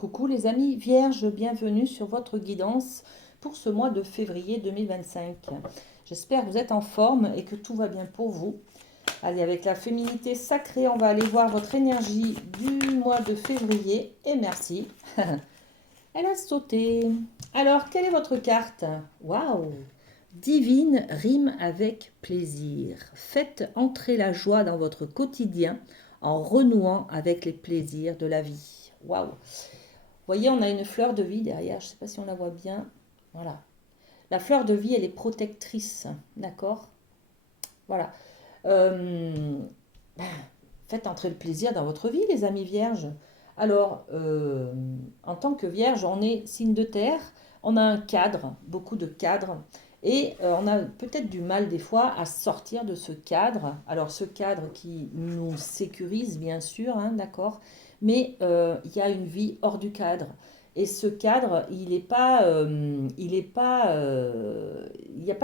Coucou les amis vierges, bienvenue sur votre guidance pour ce mois de février 2025. J'espère que vous êtes en forme et que tout va bien pour vous. Allez, avec la féminité sacrée, on va aller voir votre énergie du mois de février. Et merci. Elle a sauté. Alors, quelle est votre carte? Waouh! Divine rime avec plaisir. Faites entrer la joie dans votre quotidien en renouant avec les plaisirs de la vie. Waouh! Vous voyez, on a une fleur de vie derrière, je ne sais pas si on la voit bien. Voilà. La fleur de vie, elle est protectrice, d'accord? Voilà. Euh, Faites entrer le plaisir dans votre vie, les amis vierges. Alors, en tant que vierge, on est signe de terre, on a un cadre, beaucoup de cadres, et on a peut-être du mal des fois à sortir de ce cadre. Alors, ce cadre qui nous sécurise, bien sûr, hein, d'accord, mais il y a une vie hors du cadre. Et ce cadre, il n'y a pas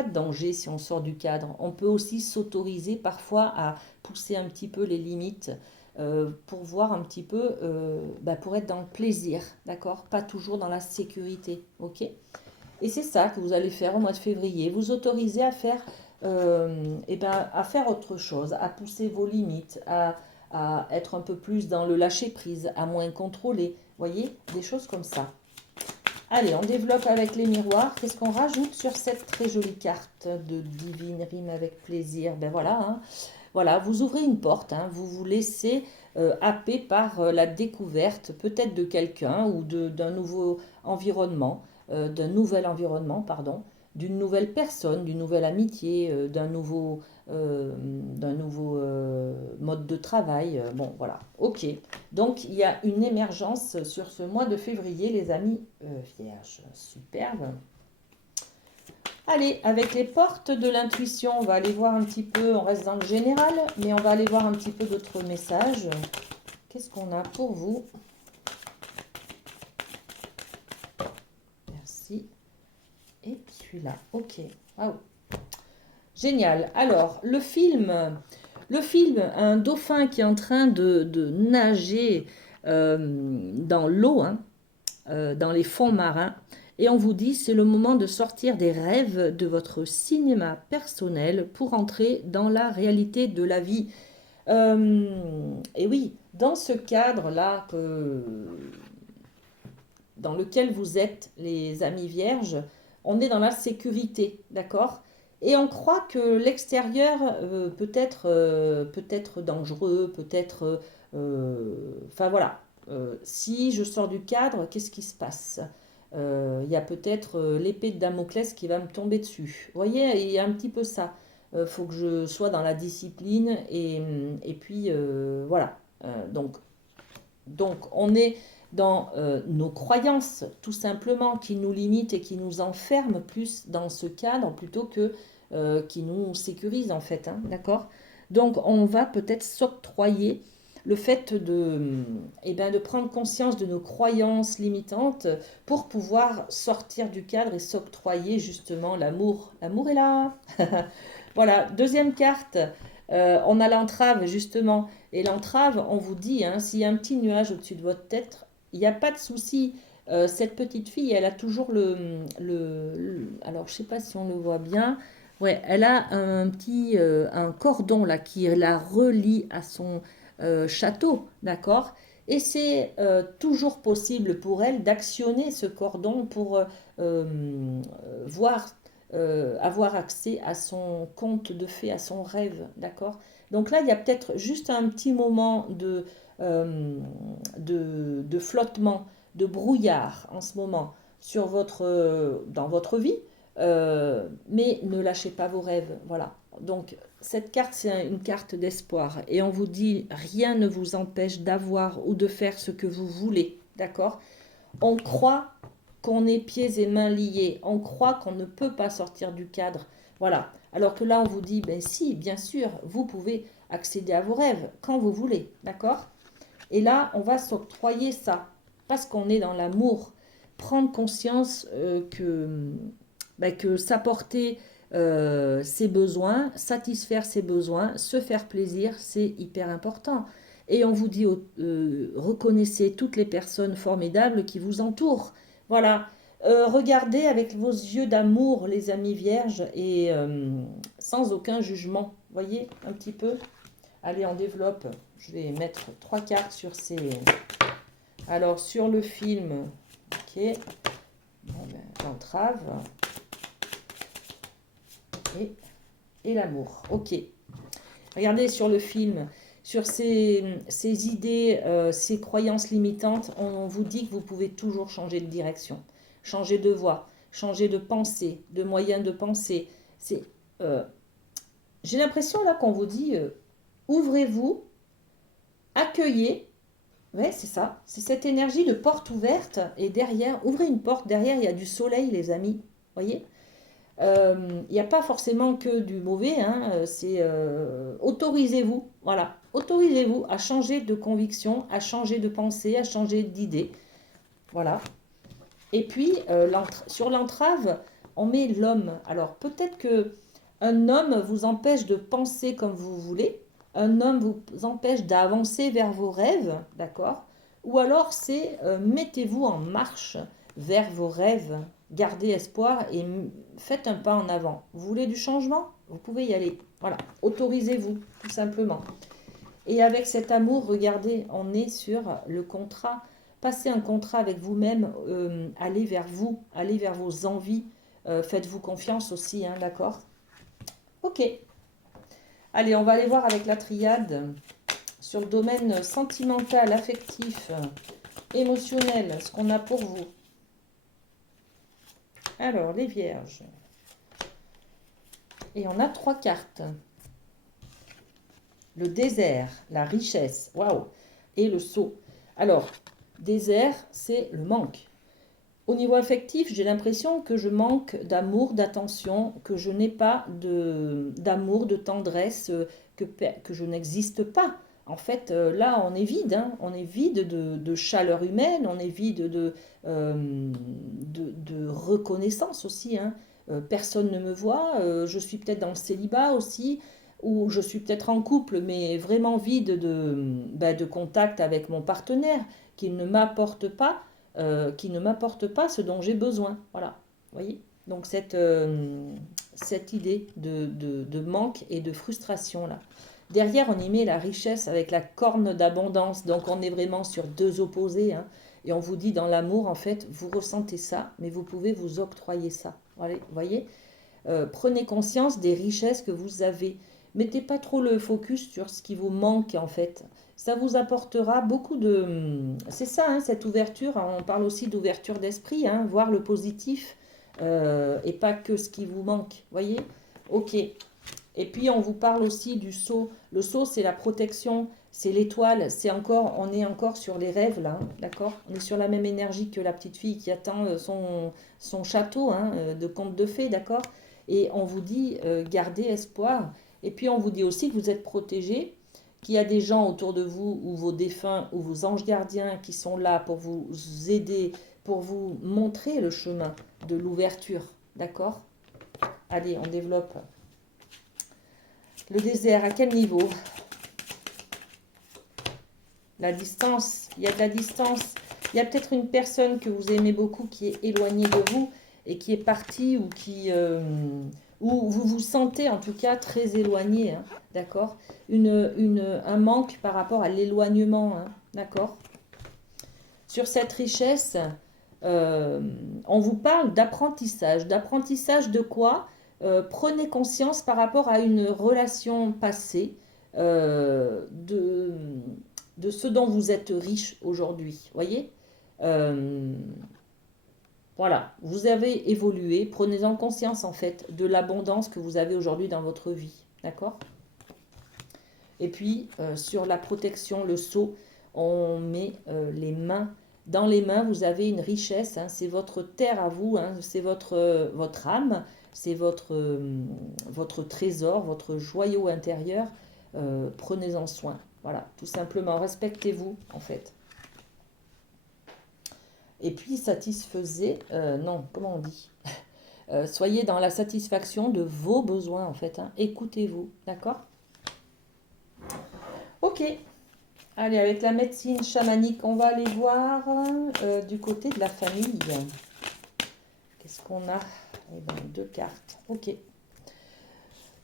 de danger si on sort du cadre. On peut aussi s'autoriser parfois à pousser un petit peu les limites pour voir un petit peu, pour être dans le plaisir, d'accord? Pas toujours dans la sécurité, ok? Et c'est ça que vous allez faire au mois de février. Vous autorisez à faire, à faire autre chose, à pousser vos limites, à être un peu plus dans le lâcher prise, à moins contrôler. Voyez, des choses comme ça. Allez, on développe avec les miroirs. Qu'est-ce qu'on rajoute sur cette très jolie carte de divine rime avec plaisir? Ben voilà, hein. Voilà, vous ouvrez une porte, hein, vous vous laissez happer par la découverte peut-être de quelqu'un ou d'un nouveau environnement, d'un nouvel environnement, pardon, d'une nouvelle personne, d'une nouvelle amitié, d'un nouveau mode de travail. Bon, voilà, ok. Donc, il y a une émergence sur ce mois de février, les amis vierges. Superbe. Allez, avec les portes de l'intuition, on va aller voir un petit peu, on reste dans le général, mais on va aller voir un petit peu d'autres messages. Qu'est-ce qu'on a pour vous? Merci. Et celui-là, ok. Waouh. Génial. Alors, le film, un dauphin qui est en train de nager dans l'eau, hein, dans les fonds marins. Et on vous dit, c'est le moment de sortir des rêves de votre cinéma personnel pour entrer dans la réalité de la vie. Et oui, dans ce cadre-là dans lequel vous êtes, les amis vierges, on est dans la sécurité, d'accord? Et on croit que l'extérieur peut être dangereux, peut-être... Enfin voilà. Si je sors du cadre, qu'est-ce qui se passe? Il y a peut-être l'épée de Damoclès qui va me tomber dessus. Vous voyez, il y a un petit peu ça. Il faut que je sois dans la discipline et puis voilà. Donc on est dans nos croyances tout simplement qui nous limitent et qui nous enferment plus dans ce cadre plutôt que qui nous sécurisent en fait, hein, d'accord? Donc on va peut-être s'octroyer le fait de prendre conscience de nos croyances limitantes pour pouvoir sortir du cadre et s'octroyer justement l'amour. L'amour est là. Voilà, deuxième carte, on a l'entrave justement. Et l'entrave, on vous dit, hein, s'il y a un petit nuage au-dessus de votre tête, il n'y a pas de souci. Cette petite fille, elle a toujours alors je sais pas si on le voit bien. Ouais, elle a un cordon là qui la relie à son château, d'accord? Et c'est toujours possible pour elle d'actionner ce cordon pour voir, avoir accès à son conte de fées, à son rêve, d'accord? Donc là, il y a peut-être juste un petit moment de flottement, de brouillard en ce moment dans votre vie, mais ne lâchez pas vos rêves, voilà. Donc cette carte, c'est une carte d'espoir et on vous dit rien ne vous empêche d'avoir ou de faire ce que vous voulez, d'accord? On croit qu'on est pieds et mains liés, on croit qu'on ne peut pas sortir du cadre, voilà. Alors que là, on vous dit, ben si, bien sûr, vous pouvez accéder à vos rêves quand vous voulez, d'accord? Et là, on va s'octroyer ça, parce qu'on est dans l'amour, prendre conscience que s'apporter ses besoins, satisfaire ses besoins, se faire plaisir, c'est hyper important. Et on vous dit, reconnaissez toutes les personnes formidables qui vous entourent. Voilà. Regardez avec vos yeux d'amour, les amis vierges, et sans aucun jugement. Voyez un petit peu. Allez, on développe. Je vais mettre 3 cartes sur ces... Alors, sur le film, ok. Bon, ben, l'entrave. Et l'amour. Ok. Regardez sur le film, sur ces idées, ces croyances limitantes, on vous dit que vous pouvez toujours changer de direction, changer de voie, changer de pensée, de moyen de penser. Euh, J'ai l'impression là qu'on vous dit, ouvrez-vous, accueillez. Ouais, c'est ça. C'est cette énergie de porte ouverte et derrière, ouvrez une porte, derrière il y a du soleil, les amis. Voyez? Il n'y a pas forcément que du mauvais, hein, c'est autorisez-vous, voilà, autorisez-vous à changer de conviction, à changer de pensée, à changer d'idée, voilà. Et puis sur l'entrave, on met l'homme. Alors peut-être que un homme vous empêche de penser comme vous voulez, un homme vous empêche d'avancer vers vos rêves, d'accord? Ou alors c'est mettez-vous en marche vers vos rêves, gardez espoir et faites un pas en avant. Vous voulez du changement? Vous pouvez y aller. Voilà, autorisez-vous, tout simplement. Et avec cet amour, regardez, on est sur le contrat. Passez un contrat avec vous-même, allez vers vous, allez vers vos envies. Faites-vous confiance aussi, hein, d'accord? Ok. Allez, on va aller voir avec la triade sur le domaine sentimental, affectif, émotionnel, ce qu'on a pour vous. Alors, les vierges. Et on a 3 cartes. Le désert, la richesse, waouh, et le sceau. Alors, désert, c'est le manque. Au niveau affectif, j'ai l'impression que je manque d'amour, d'attention, que je n'ai pas d'amour, de tendresse, que je n'existe pas. En fait, là, on est vide, hein. On est vide de chaleur humaine, on est vide de reconnaissance aussi, hein. Personne ne me voit, je suis peut-être dans le célibat aussi, ou je suis peut-être en couple, mais vraiment vide de contact avec mon partenaire, qui ne m'apporte pas ce dont j'ai besoin. Voilà, vous voyez. Donc cette idée de manque et de frustration là. Derrière, on y met la richesse avec la corne d'abondance. Donc on est vraiment sur 2 opposés, hein. Et on vous dit dans l'amour, en fait, vous ressentez ça, mais vous pouvez vous octroyer ça. Voilà, vous voyez. Prenez conscience des richesses que vous avez. Mettez pas trop le focus sur ce qui vous manque en fait. Ça vous apportera beaucoup de... C'est ça, hein, cette ouverture. On parle aussi d'ouverture d'esprit, hein, voir le positif et pas que ce qui vous manque. Voyez? Ok. Et puis on vous parle aussi du sceau. Le sceau, c'est la protection, c'est l'étoile. On est encore sur les rêves là, hein, d'accord? On est sur la même énergie que la petite fille qui attend son château, hein, de conte de fées, d'accord? Et on vous dit, gardez espoir. Et puis on vous dit aussi que vous êtes protégé, qu'il y a des gens autour de vous, ou vos défunts, ou vos anges gardiens qui sont là pour vous aider, pour vous montrer le chemin de l'ouverture. D'accord? Allez, on développe. Le désert, à quel niveau? La distance, il y a de la distance. Il y a peut-être une personne que vous aimez beaucoup qui est éloignée de vous et qui est partie ou vous vous sentez en tout cas très éloigné, hein, d'accord? Un manque par rapport à l'éloignement, hein, d'accord? Sur cette richesse, on vous parle d'apprentissage. D'apprentissage de quoi? Prenez conscience par rapport à une relation passée de ce dont vous êtes riche aujourd'hui. Voyez? Euh, voilà, vous avez évolué. Prenez-en conscience en fait de l'abondance que vous avez aujourd'hui dans votre vie. D'accord? Et puis, sur la protection, le sceau, on met les mains. Dans les mains, vous avez une richesse, hein, c'est votre terre à vous, hein, c'est votre âme, c'est votre trésor, votre joyau intérieur. Prenez-en soin. Voilà, tout simplement, respectez-vous en fait. Et puis, non, comment on dit? Soyez dans la satisfaction de vos besoins en fait, hein. Écoutez-vous, d'accord? Ok. Allez, avec la médecine chamanique, on va aller voir du côté de la famille. Qu'est-ce qu'on a? Eh ben, deux cartes. Ok.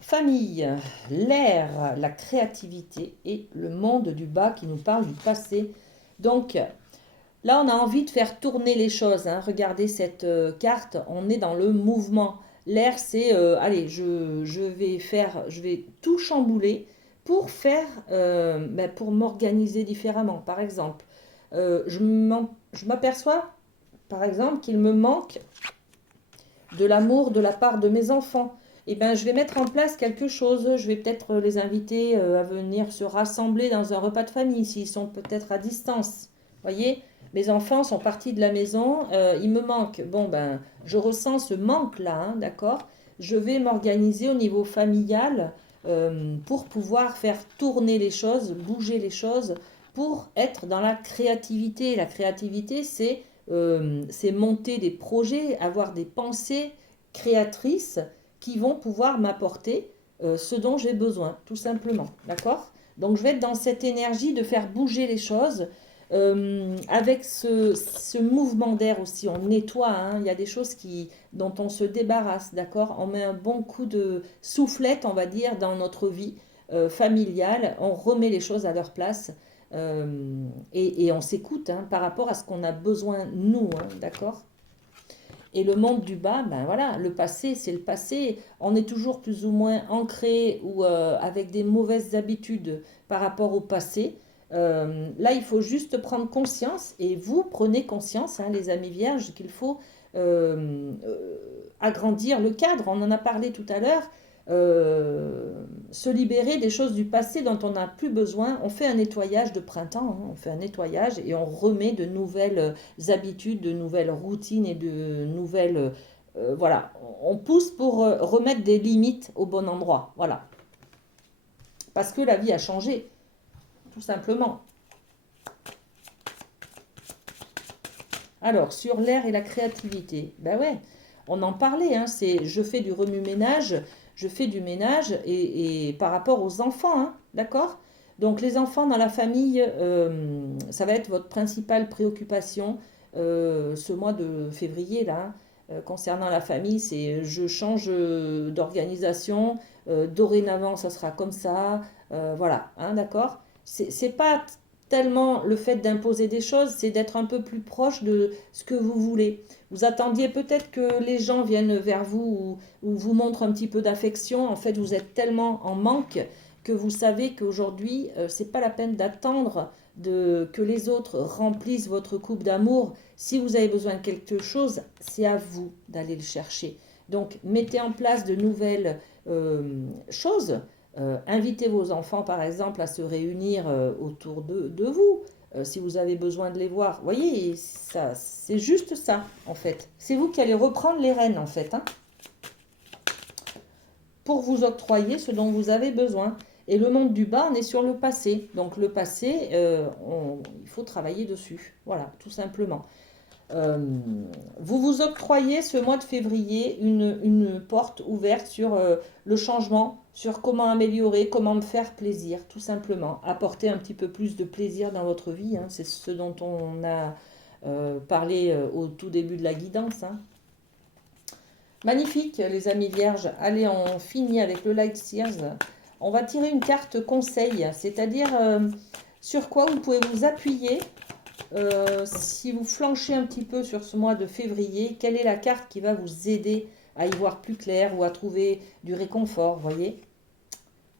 Famille, l'air, la créativité et le monde du bas qui nous parle du passé. Donc, là, on a envie de faire tourner les choses, hein. Regardez cette carte, on est dans le mouvement. L'air, c'est, allez, je vais tout chambouler pour faire, pour m'organiser différemment. Par exemple, je m'aperçois, par exemple, qu'il me manque de l'amour de la part de mes enfants. Eh ben, je vais mettre en place quelque chose. Je vais peut-être les inviter à venir se rassembler dans un repas de famille s'ils sont peut-être à distance. Voyez, mes enfants sont partis de la maison, il me manque. Bon, ben, je ressens ce manque-là, hein, d'accord? Je vais m'organiser au niveau familial pour pouvoir faire tourner les choses, bouger les choses, pour être dans la créativité. La créativité, c'est monter des projets, avoir des pensées créatrices qui vont pouvoir m'apporter ce dont j'ai besoin, tout simplement. D'accord? Donc je vais être dans cette énergie de faire bouger les choses. Avec ce mouvement d'air aussi, on nettoie, hein. Il y a des choses dont on se débarrasse, d'accord? On met un bon coup de soufflette, on va dire, dans notre vie familiale, on remet les choses à leur place et on s'écoute, hein, par rapport à ce qu'on a besoin, nous, hein, d'accord? Et le monde du bas, ben voilà, le passé, c'est le passé. On est toujours plus ou moins ancré ou avec des mauvaises habitudes par rapport au passé. Là, il faut juste prendre conscience, et vous prenez conscience, hein, les amis vierges, qu'il faut agrandir le cadre. On en a parlé tout à l'heure. Se libérer des choses du passé dont on n'a plus besoin. On fait un nettoyage de printemps, hein, on fait un nettoyage et on remet de nouvelles habitudes, de nouvelles routines et de nouvelles... voilà, on pousse pour remettre des limites au bon endroit. Voilà. Parce que la vie a changé, tout simplement. Alors, sur l'air et la créativité, ben ouais, on en parlait, hein, c'est je fais du remue-ménage, je fais du ménage et par rapport aux enfants, hein, d'accord? Donc les enfants dans la famille, ça va être votre principale préoccupation ce mois de février, là, hein. Concernant la famille, c'est je change d'organisation, dorénavant ça sera comme ça, voilà, hein, d'accord? C'est pas tellement le fait d'imposer des choses, c'est d'être un peu plus proche de ce que vous voulez. Vous attendiez peut-être que les gens viennent vers vous ou vous montrent un petit peu d'affection. En fait, vous êtes tellement en manque que vous savez qu'aujourd'hui, c'est pas la peine d'attendre que les autres remplissent votre coupe d'amour. Si vous avez besoin de quelque chose, c'est à vous d'aller le chercher. Donc, mettez en place de nouvelles choses. Invitez vos enfants, par exemple, à se réunir autour de vous, si vous avez besoin de les voir. Vous voyez, ça, c'est juste ça, en fait. C'est vous qui allez reprendre les rênes, en fait, hein, pour vous octroyer ce dont vous avez besoin. Et le monde du bas, on est sur le passé. Donc le passé, il faut travailler dessus. Voilà, tout simplement. Euh, vous vous octroyez ce mois de février une porte ouverte sur le changement, sur comment améliorer, comment me faire plaisir, tout simplement. Apporter un petit peu plus de plaisir dans votre vie, hein, c'est ce dont on a parlé au tout début de la guidance, hein. Magnifique, les amis vierges. Allez, on finit avec le Light Sears. On va tirer une carte conseil, c'est-à-dire sur quoi vous pouvez vous appuyer si vous flanchez un petit peu sur ce mois de février. Quelle est la carte qui va vous aider à y voir plus clair ou à trouver du réconfort, voyez?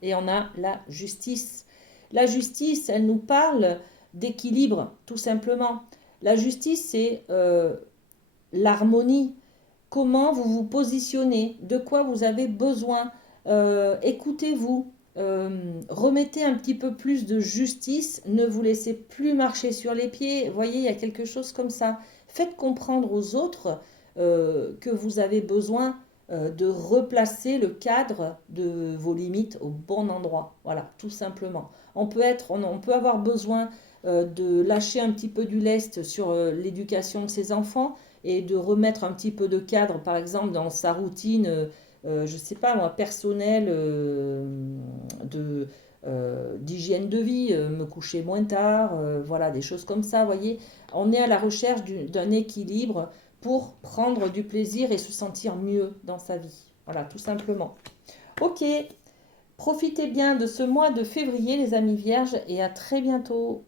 Et on a la justice. La justice, elle nous parle d'équilibre, tout simplement. La justice, c'est l'harmonie. Comment vous vous positionnez, de quoi vous avez besoin. Écoutez-vous, remettez un petit peu plus de justice, ne vous laissez plus marcher sur les pieds. Vous voyez, il y a quelque chose comme ça. Faites comprendre aux autres que vous avez besoin de replacer le cadre de vos limites au bon endroit. Voilà, tout simplement. On peut avoir besoin de lâcher un petit peu du lest sur l'éducation de ses enfants et de remettre un petit peu de cadre, par exemple, dans sa routine, je ne sais pas moi, personnelle, de, d'hygiène de vie, me coucher moins tard, voilà, des choses comme ça, vous voyez. On est à la recherche d'un équilibre pour prendre du plaisir et se sentir mieux dans sa vie. Voilà, tout simplement. Ok, profitez bien de ce mois de février, les amis vierges, et à très bientôt.